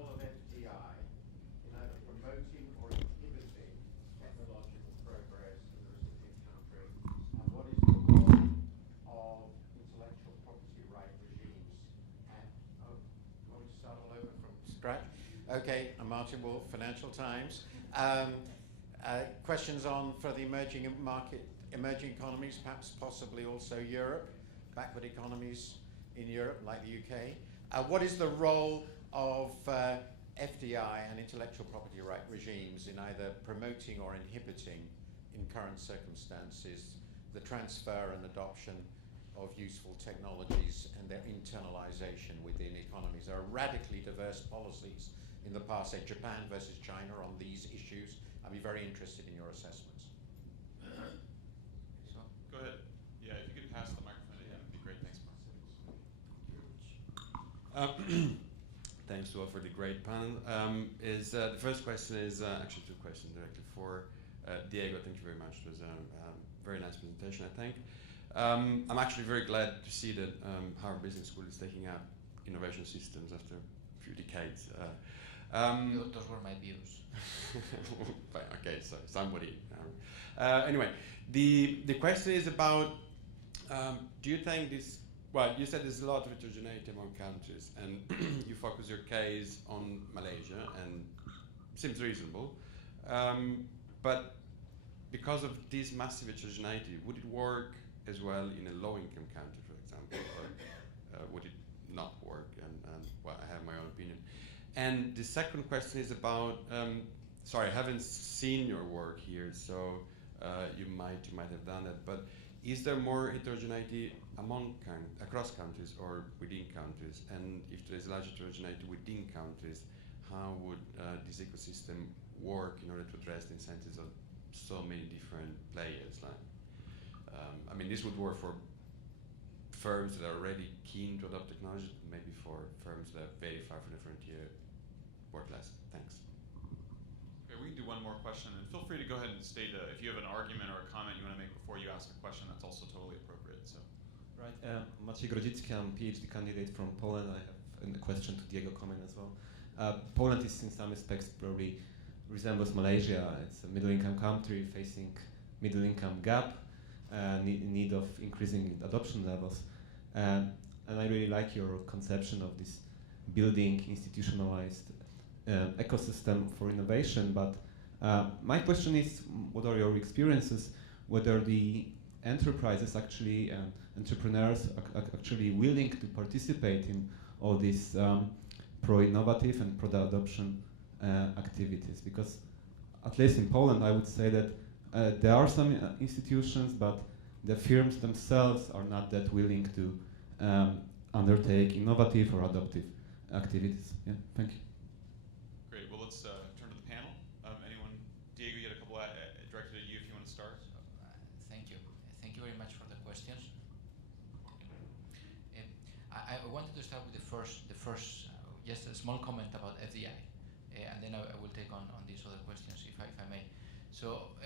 role of FDI in either promoting or inhibiting technological progress in the recipient country? And what is the role of intellectual property right regimes? And, oh, you want me to start all over from scratch? Okay, I'm Martin Wolf, Financial Times. Questions on for the emerging economies, perhaps possibly also Europe, backward economies in Europe, like the UK. What is the role of FDI and intellectual property right regimes in either promoting or inhibiting, in current circumstances, the transfer and adoption of useful technologies and their internalization within economies? There are radically diverse policies in the past, say Japan versus China on these issues. I'd be very interested in your assessments. So, go ahead. Yeah, if you could pass the microphone to him, it'd be great. Thanks, Mark. Thanks to all for the great panel. The first question is actually two questions directly for Diego. Thank you very much. It was a very nice presentation, I think. I'm actually very glad to see that Harvard Business School is taking up innovation systems after a few decades. Those were my views. Okay, so somebody. Anyway, the question is about, do you think this, well, you said there's a lot of heterogeneity among countries, and you focus your case on Malaysia, and seems reasonable. But because of this massive heterogeneity, would it work as well in a low-income country, for example, or would it not work? And well, I have my own opinion. And the second question is about, sorry, I haven't seen your work here, so you might have done that, but is there more heterogeneity across countries or within countries? And if there is large heterogeneity within countries, how would this ecosystem work in order to address the incentives of so many different players? Like, I mean, this would work for firms that are already keen to adopt technology, maybe for firms that are very far from the frontier, work less. Thanks. Okay, we can do one more question, and feel free to go ahead and state if you have an argument or a comment you want to make before you ask a question. That's also totally appropriate. So, right, Maciej Grodzicki, I'm a PhD candidate from Poland. I have a question to Diego comment as well. Poland is, in some respects, probably resembles Malaysia. It's a middle-income country facing middle-income gap, need of increasing adoption levels. And I really like your conception of this building institutionalized ecosystem for innovation. But my question is, what are your experiences, whether the enterprises actually, entrepreneurs are actually willing to participate in all these pro-innovative and pro-adoption activities? Because at least in Poland, I would say that there are some institutions, but the firms themselves are not that willing to undertake innovative or adoptive activities. Yeah, thank you. great. Well, let's turn to the panel. Anyone? Diego, you had a couple directed at you if you want to start. Thank you. Thank you very much for the questions. I wanted to start with the first just a small comment about FDI, and then I will take on these other questions if I may. So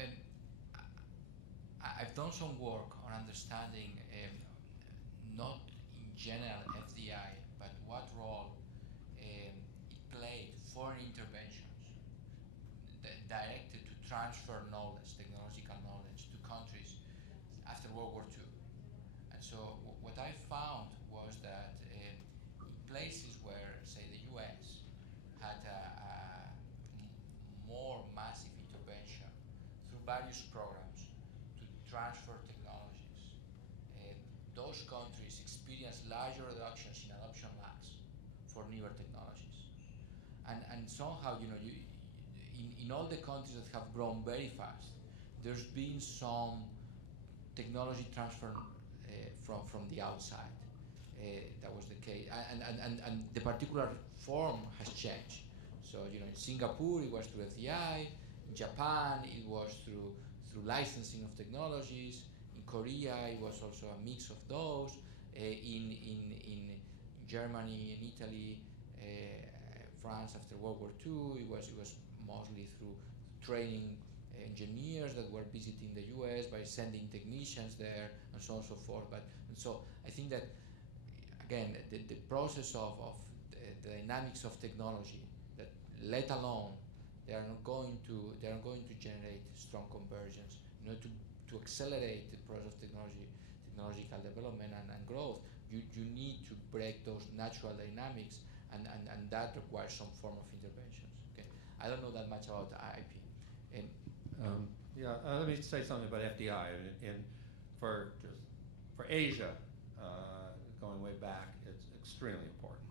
I've done some work on understanding not in general FDI, but what role it played foreign interventions directed to transfer knowledge, technological knowledge, to countries after World War II. And so what I found was that in places where, say, the US had a more massive intervention through various programs to transfer technologies, those countries experienced larger reductions in adoption lags for newer technologies. And somehow, you know, in all the countries that have grown very fast, there's been some technology transfer from the outside. That was the case, and the particular form has changed. So, you know, in Singapore it was through FDI. In Japan it was through licensing of technologies. In Korea it was also a mix of those. In Germany, in Italy, France after World War II, it was mostly through training engineers that were visiting the US by sending technicians there, and so on and so forth. And so I think that, again, the process of the dynamics of technology let alone they are not going to generate strong conversions. In order to accelerate the process of technological development and growth, you need to break those natural dynamics, and that requires some form of interventions. Okay, I don't know that much about IP. And let me say something about FDI. For Asia, going way back, it's extremely important.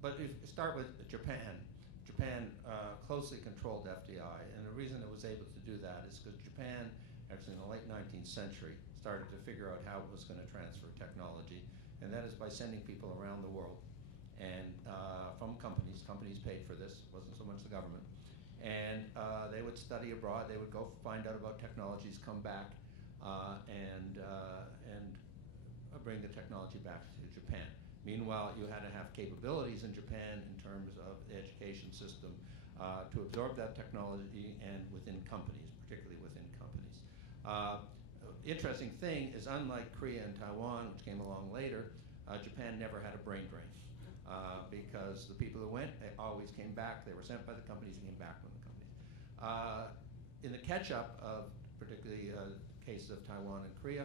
But if you start with Japan, Japan closely controlled FDI, and the reason it was able to do that is because Japan, actually in the late 19th century, started to figure out how it was going to transfer technology, and that is by sending people around the world, and from companies paid for this, it wasn't so much the government, and they would study abroad, they would go find out about technologies, come back, and bring the technology back to Japan. Meanwhile, you had to have capabilities in Japan in terms of the education system to absorb that technology, and within companies, particularly within companies. Interesting thing is, unlike Korea and Taiwan, which came along later, Japan never had a brain drain because the people who went, they always came back. They were sent by the companies and came back from the companies. In the catch-up of particularly cases of Taiwan and Korea,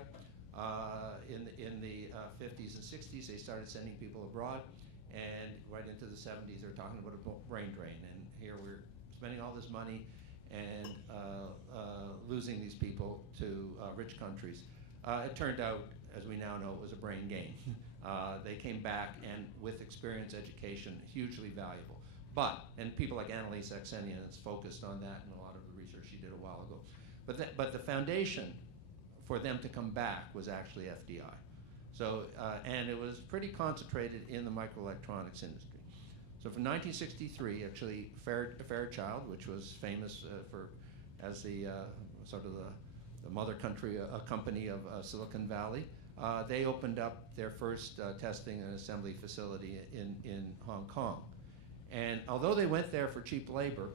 in the 50s and 60s, they started sending people abroad, and right into the 70s, they're talking about a brain drain. And here we're spending all this money and losing these people to rich countries. It turned out, as we now know, it was a brain gain. They came back, and with experience, education, hugely valuable. And people like Annalise Aksenian has focused on that in a lot of the research she did a while ago. But the foundation for them to come back was actually FDI. So, and it was pretty concentrated in the microelectronics industry. So from 1963, actually, Fairchild, which was famous as the sort of the mother country, a company of Silicon Valley, they opened up their first testing and assembly facility in Hong Kong. And although they went there for cheap labor,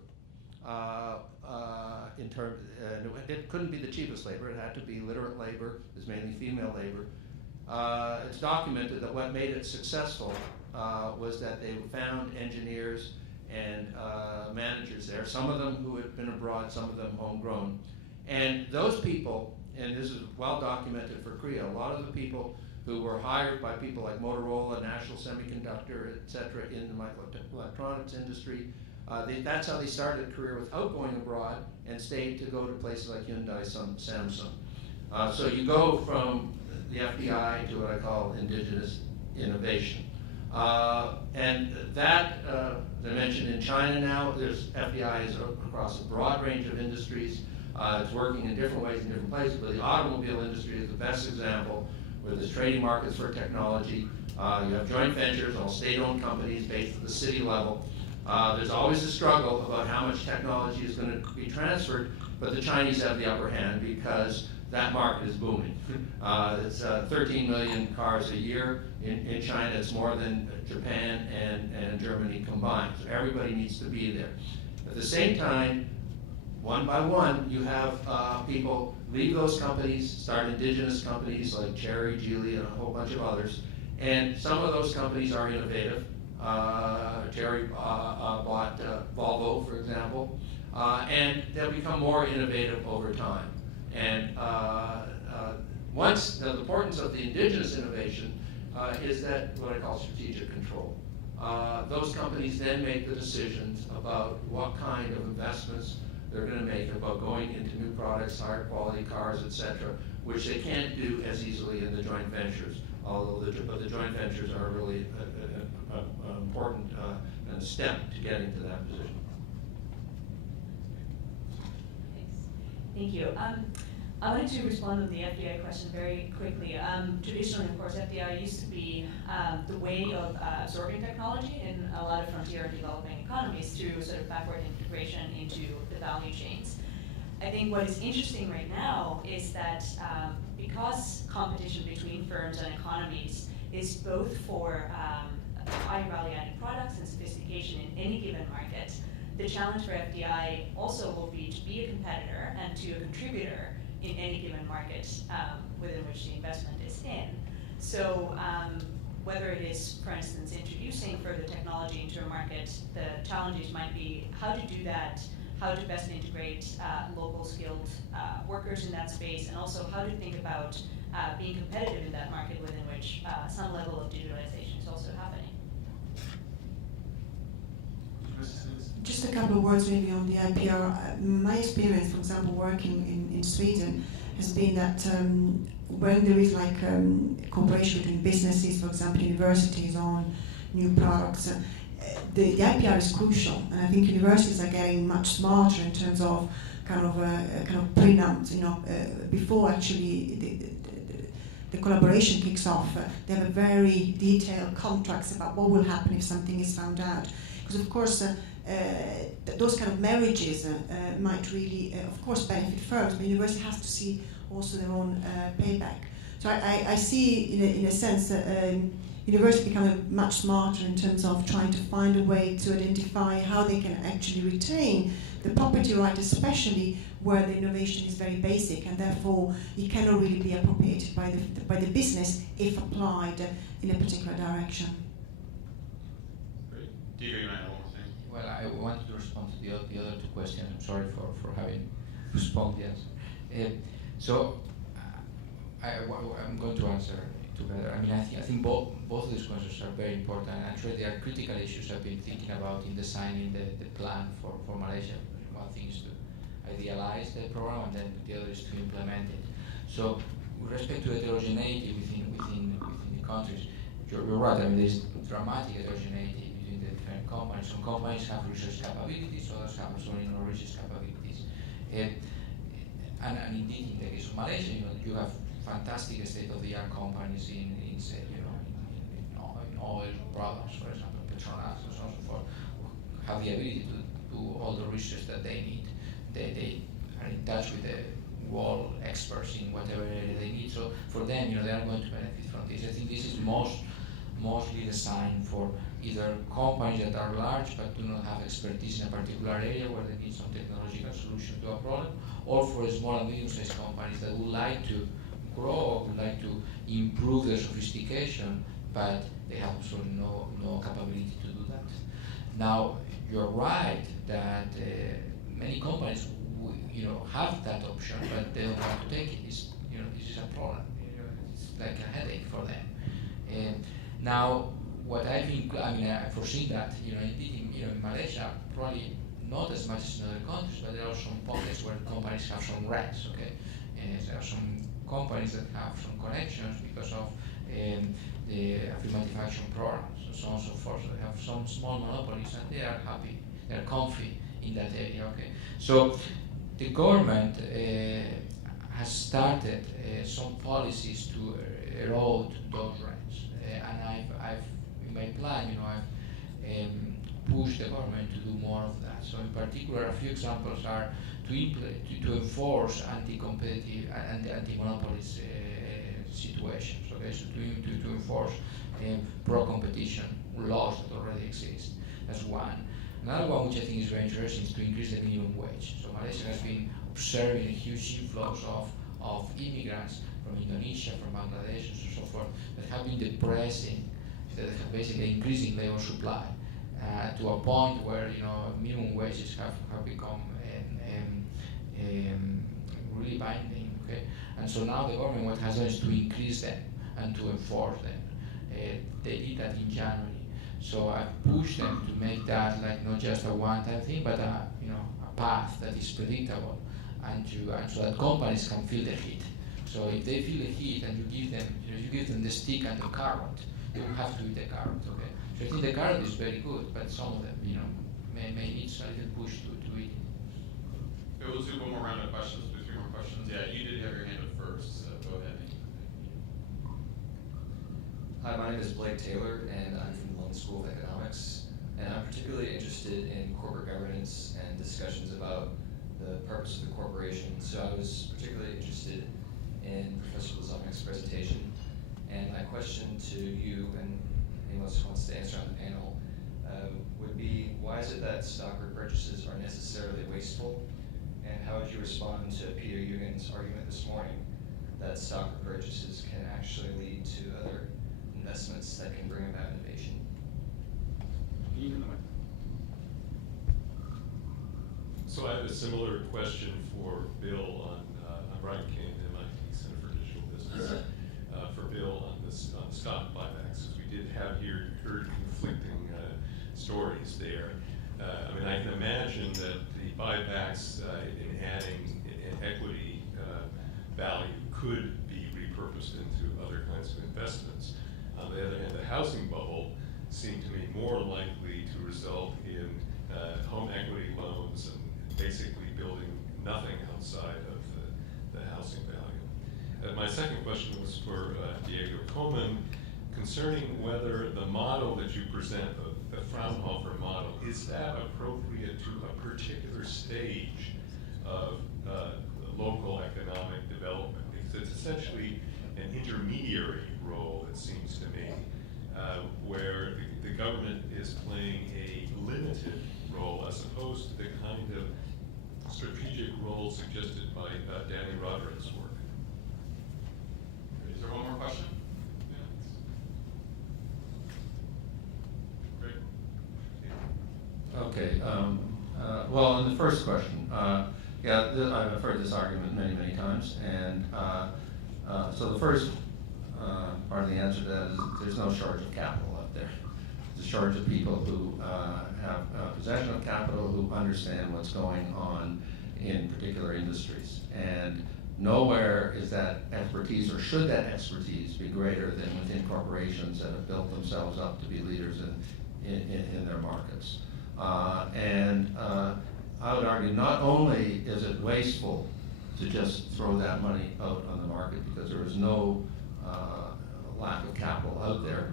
it couldn't be the cheapest labor, it had to be literate labor, it was mainly female labor. It's documented that what made it successful was that they found engineers and managers there, some of them who had been abroad, some of them homegrown. And those people, and this is well documented for Korea, a lot of the people who were hired by people like Motorola, National Semiconductor, et cetera, in the microelectronics industry, that's how they started a career without going abroad, and stayed to go to places like Hyundai, Samsung. So you go from the FDI to what I call indigenous innovation. And that, as I mentioned, in China now, there's FDI is across a broad range of industries. It's working in different ways in different places, but the automobile industry is the best example, where there's trading markets for technology. You have joint ventures, all state-owned companies based at the city level. There's always a struggle about how much technology is going to be transferred, but the Chinese have the upper hand because that market is booming. It's 13 million cars a year. In China, it's more than Japan and Germany combined. So everybody needs to be there. At the same time, one by one, you have people leave those companies, start indigenous companies like Cherry, Geely, and a whole bunch of others. And some of those companies are innovative. Cherry bought Volvo, for example, and they'll become more innovative over time. And once, the importance of the indigenous innovation is that what I call strategic control. Those companies then make the decisions about what kind of investments they're going to make, about going into new products, higher quality cars, et cetera, which they can't do as easily in the joint ventures, although the joint ventures are really an important step to getting to that position. Thanks. Thank you. I wanted to respond to the FDI question very quickly. Traditionally, of course, FDI used to be the way of absorbing technology in a lot of frontier and developing economies through sort of backward integration into the value chains. I think what is interesting right now is that because competition between firms and economies is both for high value-added products and sophistication in any given market, the challenge for FDI also will be to be a competitor and to a contributor in any given market within which the investment is in. So whether it is, for instance, introducing further technology into a market, the challenges might be how to do that, how to best integrate local skilled workers in that space, and also how to think about being competitive in that market within which some level of digitalization is also happening. Just a couple of words maybe on the IPR. My experience, for example, working in Sweden, has been that when there is like cooperation between businesses, for example, universities on new products, the IPR is crucial, and I think universities are getting much smarter in terms of kind of prenup, before actually the collaboration kicks off. They have a very detailed contracts about what will happen if something is found out, because of course those kind of marriages might really, of course, benefit firms, but university has to see also their own payback. So I see, in a sense, university becoming much smarter in terms of trying to find a way to identify how they can actually retain the property right, especially where the innovation is very basic, and therefore it cannot really be appropriated by the business if applied in a particular direction. Great. Diego, you might have one more thing. Well, I wanted to respond to the other two questions. I'm sorry for having responded. I'm going to answer together. I mean, I think both of these questions are very important. Actually, they are critical issues I've been thinking about in designing the plan for Malaysia. One thing is to idealize the program, and then the other is to implement it. So, with respect to heterogeneity within the countries, you're right. I mean, there's dramatic heterogeneity between the different companies. Some companies have research capabilities, others have only no research capabilities. And indeed, in the case of Malaysia, you have fantastic state-of-the-art companies in oil products, for example, Petronas and so on and so forth, who have the ability to do all the research that they need. They are in touch with the world experts in whatever area they need. So for them, they are going to benefit from this. I think this is mostly designed for either companies that are large but do not have expertise in a particular area where they need some technological solution to a problem, or for small and medium-sized companies that would like to grow, would like to improve their sophistication, but they have absolutely no capability to do that. Now, you're right that many companies have that option, but they don't want to take it. This is a problem. It's like a headache for them. Now, what I've foreseen that indeed in Malaysia, probably not as much as in other countries, but there are some pockets where companies have some rights. Okay, there are some companies that have some connections because of the affirmative action programs and so on and so forth. So they have some small monopolies, and they are happy, they are comfy in that area. Okay, so the government has started some policies to erode those rights, and I've in my plan, I've pushed the government to do more of that. So in particular, a few examples are to enforce anti-competitive and anti-monopolies situations. Okay, so to enforce pro-competition laws that already exist. That's one. Another one, which I think is very interesting, is to increase the minimum wage. So Malaysia has been observing huge inflows of immigrants from Indonesia, from Bangladesh, and so forth, that have been depressing, that have basically increasing labor supply to a point where minimum wages have become really binding. Okay, and so now the government what has done is to increase them and to enforce them. They did that in January. So I've pushed them to make that like not just a one-time thing, but a path that is predictable, and so that companies can feel the heat. So if they feel the heat and you give them the stick and the carrot, they will have to eat the carrot. Okay. So I think the carrot is very good, but some of them may need a little push to eat it. Okay, we'll do one more round of questions. Do 3 more questions. Yeah, you did have your hand up first. So go ahead. Hi, my name is Blake Taylor, and I'm from the London School of Economics. And I'm particularly interested in corporate governance and discussions about the purpose of the corporation. So I was particularly interested in Professor Lazarnik's presentation. And my question to you, and anyone else who wants to answer on the panel, would be, why is it that stock repurchases are necessarily wasteful? And how would you respond to Peter Eugen's argument this morning that stock repurchases can actually lead to other investments that can bring about innovation. So I have a similar question for Bill on, I'm Brian Kane, MIT Center for Digital Business. For Bill on this on stock buybacks, as we did have here, heard conflicting stories there. I mean, I can imagine that the buybacks in adding equity value could be repurposed into other kinds of investments. On the other hand, the housing bubble seemed to me more likely to result in home equity loans and basically building nothing outside of the housing value. My second question was for Diego Coman, concerning whether the model that you present, the Fraunhofer model, is that appropriate to a particular stage of local economic development? Because it's essentially an intermediary role, it seems to me, where the government is playing a limited role as opposed to the kind of strategic role suggested by Danny Roderick's work. Is there one more question? Yeah. Great. Okay. Well, on the first question, I've heard this argument many, many times, and so the first part of the answer to that is there's no shortage of capital out there. There's a shortage of people who have possession of capital, who understand what's going on in particular industries, and nowhere is that expertise, or should that expertise be greater than within corporations that have built themselves up to be leaders in their markets. I would argue not only is it wasteful to just throw that money out on the market because there is no lack of capital out there,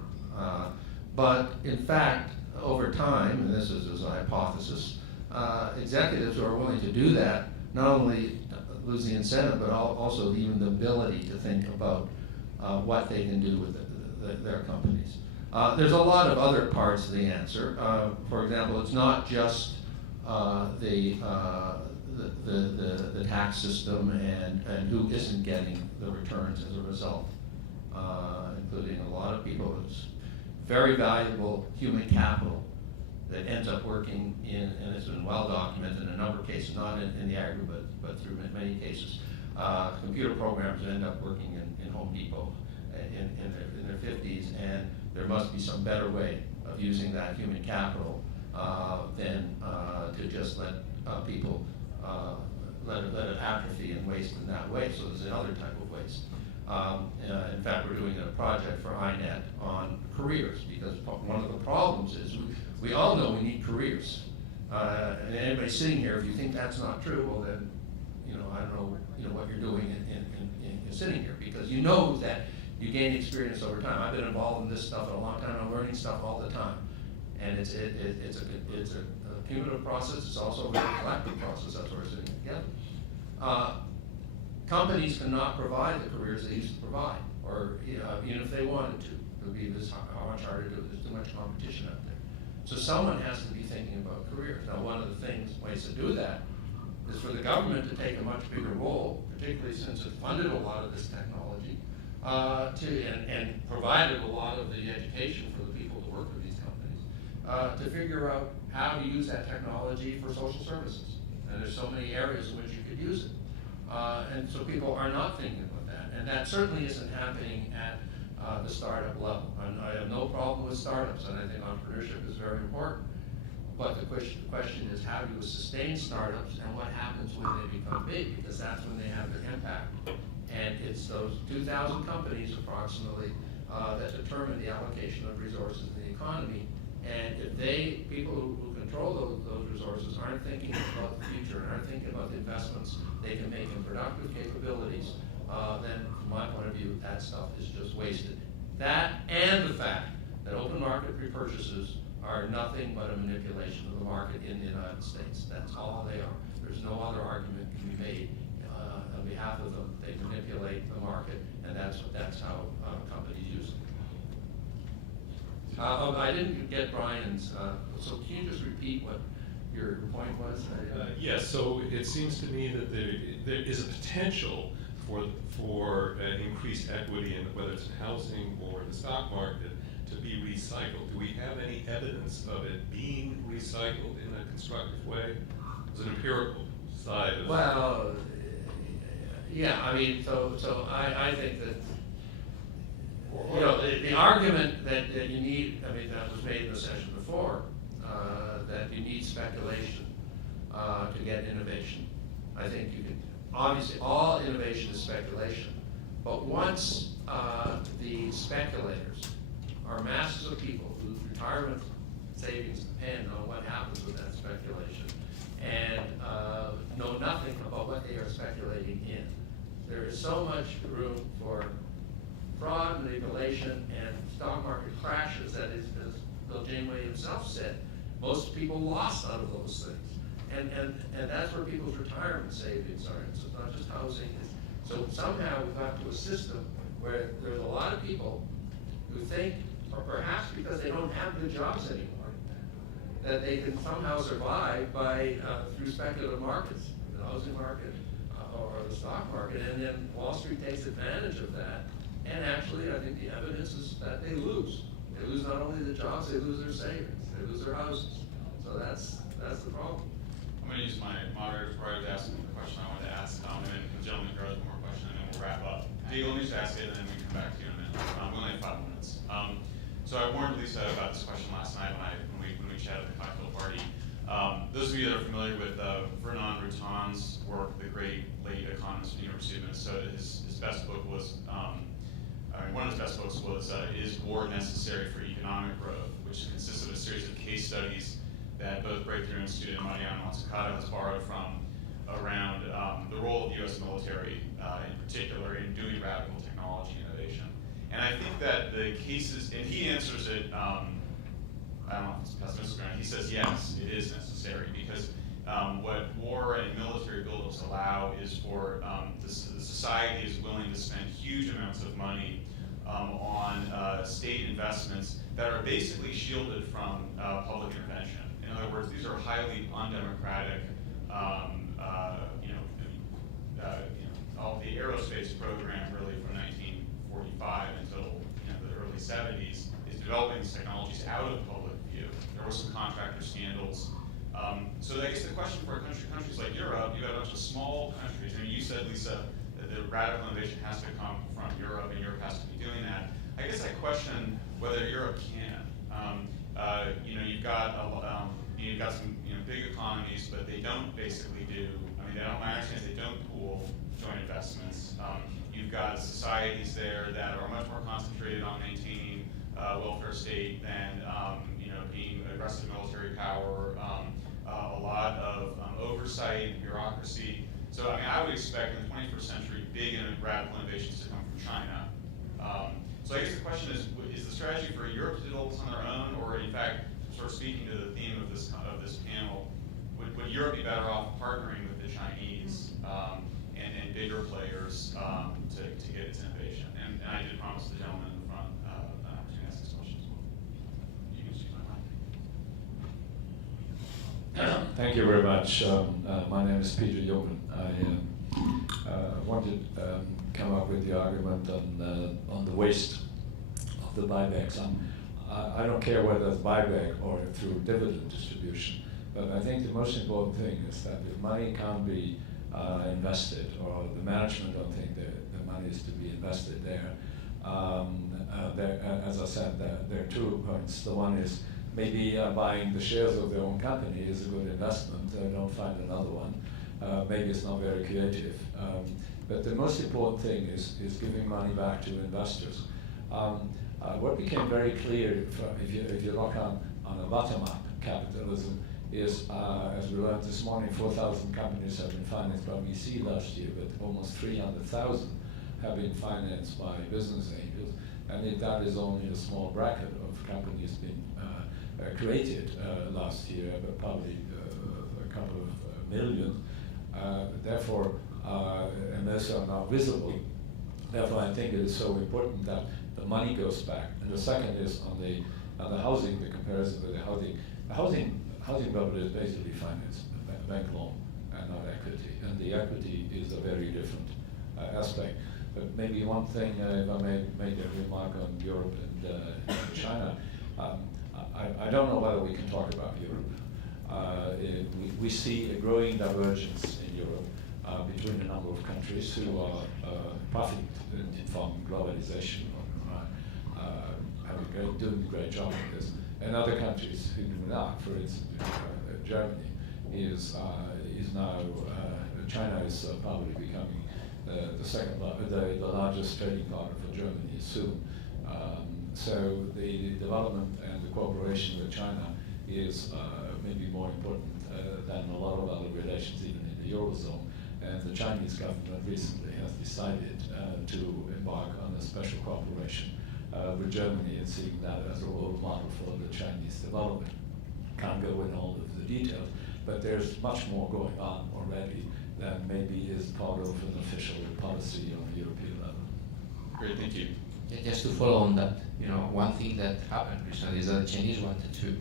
but in fact, over time, and this is a hypothesis, executives who are willing to do that not only lose the incentive, but also even the ability to think about what they can do with their companies. There's a lot of other parts of the answer. For example, it's not just the tax system and who isn't getting the returns as a result, including a lot of people. It's very valuable human capital that ends up working in, and it's been well documented in a number of cases, not in the aggregate, but through many cases. Computer programs end up working in Home Depot in their 50s, and there must be some better way of using that human capital than to just let people let it atrophy and waste in that way. So there's another type of waste. In fact, we're doing a project for INET on careers, because one of the problems is we all know we need careers. And anybody sitting here, if you think that's not true, well then, I don't know, what you're doing in sitting here, because you know that you gain experience over time. I've been involved in this stuff for a long time. I'm learning stuff all the time, and it's a cumulative process. It's also a very collective process. That's why we're sitting together. Companies cannot provide the careers they used to provide, or even if they wanted to. It would be how much harder to do. There's too much competition out there. So someone has to be thinking about careers. Now, one of the ways to do that is for the government to take a much bigger role, particularly since it funded a lot of this technology, and provided a lot of the education for the people who work for these companies, to figure out how to use that technology for social services. And there's so many areas in which you could use it. And so people are not thinking about that. And that certainly isn't happening at the startup level. I have no problem with startups, and I think entrepreneurship is very important. But the question is, how do you sustain startups, and what happens when they become big? Because that's when they have the impact. And it's those 2,000 companies approximately that determine the allocation of resources in the economy. And if people who control those resources aren't thinking about the future and aren't thinking about the investments they can make in productive capabilities, then from my point of view, that stuff is just wasted. That and the fact that open market repurchases are nothing but a manipulation of the market in the United States. That's all they are. There's no other argument can be made on behalf of them. They manipulate the market, and that's how companies use it. I didn't get Brian's, so can you just repeat what your point was? Yes, so it seems to me that there is a potential for increased equity in whether it's in housing or the stock market to be recycled? Do we have any evidence of it being recycled in a constructive way? There's an empirical side of Well, yeah, I mean, so I think that, you know, the argument that you need, I mean, that was made in the session before, that you need speculation to get innovation. I think you can, obviously, all innovation is speculation, but once the speculators are masses of people whose retirement savings depend on what happens with that speculation and know nothing about what they are speculating in, there is so much room for fraud, manipulation, and stock market crashes that is, as Bill Janeway himself said, most people lost out of those things. And that's where people's retirement savings are. So it's not just housing. So somehow we got to a system where there's a lot of people who think, or perhaps because they don't have good jobs anymore, that they can somehow survive by through speculative markets, the housing market or the stock market, and then Wall Street takes advantage of that. And actually, I think the evidence is that they lose. They lose not only the jobs, they lose their savings, they lose their houses. So that's the problem. I'm going to use my moderator's right to ask the question I wanted to ask, and then the gentleman here has one more question, and then we'll wrap up. Diego, let me just ask it, and then we can come back to you in a minute. We only have 5 minutes. So I warned Lisa about this question last night when we chatted at the cocktail party. Those of you that are familiar with Vernon Routon's work, the great late economist from the University of Minnesota, his best book was, one of his best books was Is War Necessary for Economic Growth, which consists of a series of case studies that both Breakthrough Institute and Mariano Mazzucato has borrowed from around the role of the U.S. military in particular in doing radical technology innovation. And I think that the cases, and he answers it, I don't know if it's pessimistic or not, he says yes, it is necessary because what war and military buildups allow is for the society is willing to spend huge amounts of money on state investments that are basically shielded from public intervention. In other words, these are highly undemocratic, all the aerospace program really from 1945 until the early 70s is developing these technologies out of public view. There were some contractor scandals. So I guess the question for countries like Europe, you have a bunch of small countries. I mean, you said, Lisa, that the radical innovation has to come from Europe, and Europe has to be doing that. I guess I question whether Europe can. You've got some big economies, but they don't basically do. I mean, my understanding is they don't pool joint investments. You've got societies there that are much more concentrated on maintaining welfare state than being aggressive military power. A lot of oversight and bureaucracy. So I mean, I would expect in the 21st century big and radical innovations to come from China. So I guess the question is the strategy for Europe to do all this on their own, or in fact, sort of speaking to the theme of this panel, would Europe be better off partnering with the Chinese and bigger players to get its innovation? And I did promise the gentleman in the front an opportunity to ask this question as well. You can speak my mind. Thank you very much. My name is Peter Yeoman. I wanted to come up with the argument on the waste of the buybacks. I don't care whether it's buyback or through dividend distribution, but I think the most important thing is that if money can't be invested, or the management don't think the money is to be invested there, as I said, there are 2 points. The one is maybe buying the shares of their own company is a good investment. Don't find another one. Maybe it's not very creative. But the most important thing is giving money back to investors. What became very clear, if you look on a bottom-up capitalism, is, as we learned this morning, 4,000 companies have been financed by VC last year, but almost 300,000 have been financed by business angels. And that is only a small bracket of companies being created last year, but probably a couple of million. Therefore, and those are not visible. Therefore, I think it is so important that the money goes back. And the second is on the housing, the comparison with the housing. The housing bubble is basically financed, bank loan, and not equity. And the equity is a very different aspect. But maybe one thing, if I may make a remark on Europe and China, I don't know whether we can talk about Europe. We see a growing divergence in Europe between a number of countries who are profiting from globalization, doing a great job with this, and other countries who do not. For instance, Germany is now, China is probably becoming the largest trading partner for Germany soon. So the development and the cooperation with China is maybe more important than a lot of other relations, even in the Eurozone. And the Chinese government recently has decided to embark on a special cooperation with Germany and seeing that as a role model for the Chinese development. Can't go into all of the details, but there's much more going on already than maybe is part of an official policy on the European level. Great, thank you. Yeah, just to follow on that, one thing that happened recently is that the Chinese wanted to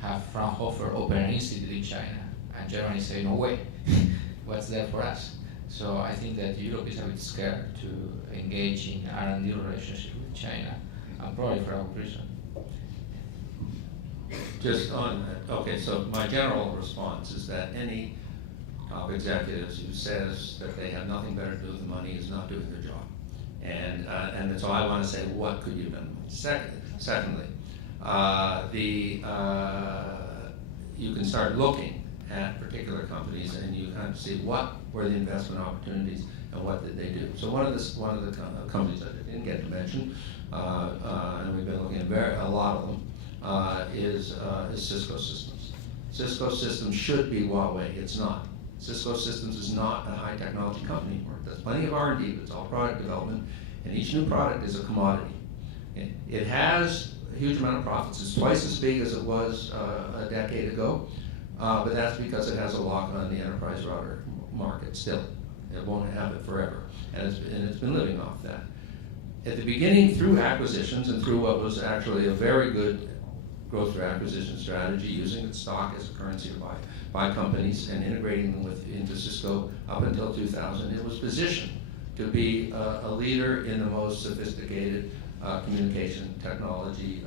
have Fraunhofer open an institute in China, and Germany said, no way, what's there for us? So I think that Europe is a bit scared to engage in R&D relationship with China, and probably for a good reason. Just on that, okay, so my general response is that any top executives who says that they have nothing better to do with the money is not doing their job. And so I want to say, what could you have done? Secondly, you can start looking at particular companies and you kind of see what were the investment opportunities and what did they do. So one of the companies that I didn't get to mention, and we've been looking at a lot of them, is Cisco Systems. Cisco Systems should be Huawei. It's not. Cisco Systems is not a high technology company anymore. It does plenty of R&D, but it's all product development, and each new product is a commodity. It has a huge amount of profits. It's twice as big as it was a decade ago, but that's because it has a lock on the enterprise router market still. It won't have it forever, and it's been living off that. At the beginning, through acquisitions and through what was actually a very good growth through acquisition strategy, using its stock as a currency to buy companies and integrating them into Cisco up until 2000, it was positioned to be a leader in the most sophisticated communication technology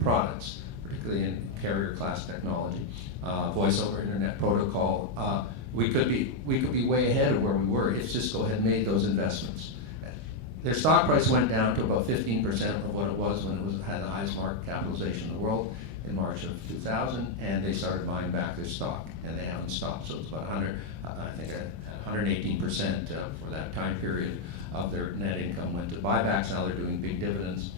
products, particularly in carrier class technology, voice over internet protocol. We could be way ahead of where we were if Cisco had made those investments. Their stock price went down to about 15% of what it was when it had the highest market capitalization in the world in March of 2000, and they started buying back their stock, and they haven't stopped. So it's about 118% for that time period of their net income went to buybacks. Now they're doing big dividends.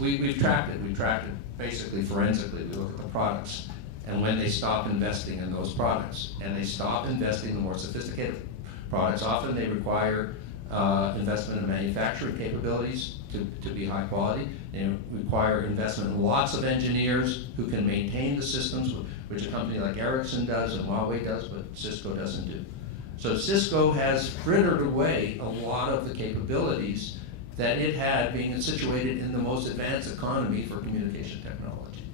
We've tracked it. We've tracked it basically forensically. We look at the products, and when they stop investing in those products, and they stop investing in the more sophisticated products, often they require investment in manufacturing capabilities to be high quality. They require investment in lots of engineers who can maintain the systems, which a company like Ericsson does and Huawei does, but Cisco doesn't do. So Cisco has frittered away a lot of the capabilities that it had being situated in the most advanced economy for communication technology.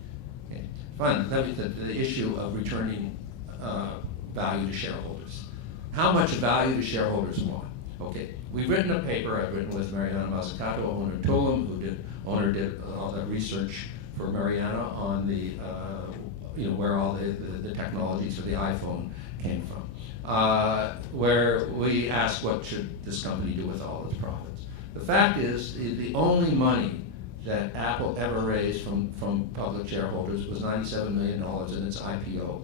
Okay. Finally, the issue of returning value to shareholders. How much value do shareholders want? Okay, we've written a paper. I've written with Mariana Mazzucato, owner of Tulum, who did all that research for Mariana on the where all the technologies for the iPhone came from, where we asked what should this company do with all its profits. The fact is, the only money that Apple ever raised from public shareholders was $97 million in its IPO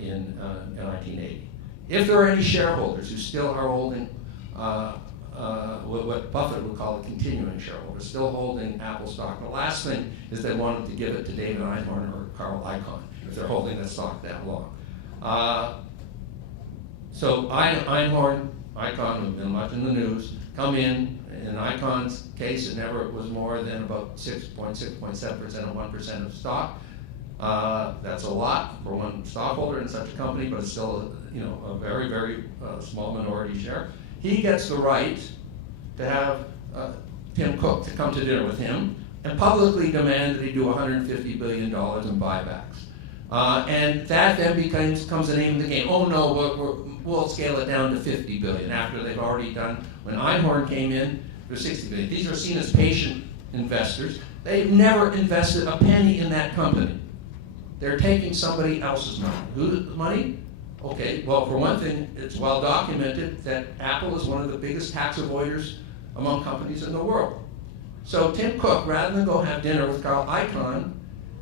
in 1980. If there are any shareholders who still are holding what Buffett would call a continuing shareholder, still holding Apple stock, the last thing is they wanted to give it to David Einhorn or Carl Icahn if they're holding that stock that long. So Einhorn, Icahn, who've been much in the news, come in Icahn's case, it never was more than about 6.7% of 1% of stock. That's a lot for one stockholder in such a company, but it's still a very, very small minority share. He gets the right to have Tim Cook to come to dinner with him and publicly demand that he do $150 billion in buybacks. And that then becomes the name of the game. Oh no, we'll scale it down to 50 billion after they've already done. When Einhorn came in, it was 60 billion. These are seen as patient investors. They've never invested a penny in that company. They're taking somebody else's money. Whose money? Okay, well, for one thing, it's well documented that Apple is one of the biggest tax avoiders among companies in the world. So Tim Cook, rather than go have dinner with Carl Icahn,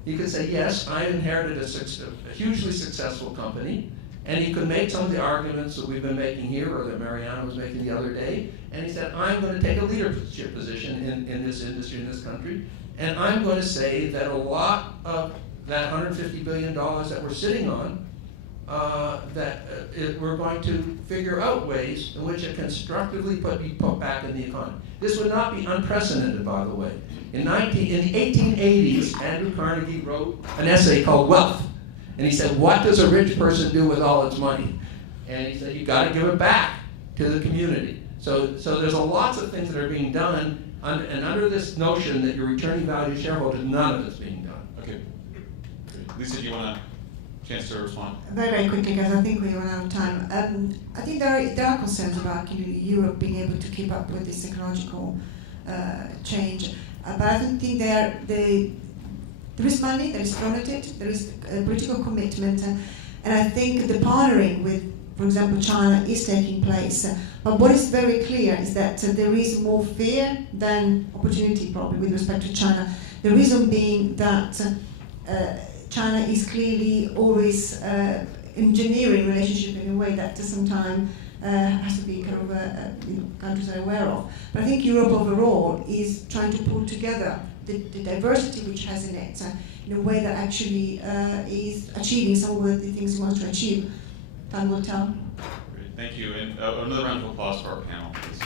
he could say, yes, I inherited a hugely successful company, and he could make some of the arguments that we've been making here, or that Mariana was making the other day, and he said, I'm going to take a leadership position in this industry, in this country, and I'm going to say that a lot of that $150 billion that we're sitting on, we're going to figure out ways in which it constructively be put back in the economy. This would not be unprecedented, by the way. In the 1880s, Andrew Carnegie wrote an essay called Wealth. And he said, what does a rich person do with all its money? And he said, you got to give it back to the community. So there's lots of things that are being done, and under this notion that you're returning value to shareholders, none of it's being done. Okay. Great. Lisa, do you want a chance to respond? Very, very quickly, because I think we run out of time. I think there are concerns about Europe being able to keep up with this ecological change. But I don't think there is money, there is thrown at it, there is a political commitment, and I think the partnering with, for example, China is taking place. But what is very clear is that there is more fear than opportunity, probably, with respect to China. The reason being that China is clearly always engineering relationship in a way that sometimes has to be kind of countries are aware of. But I think Europe overall is trying to pull together the diversity which has in it in a way that actually is achieving some of the things it wants to achieve. Time will tell. Great, thank you. And another round of applause for our panel, please.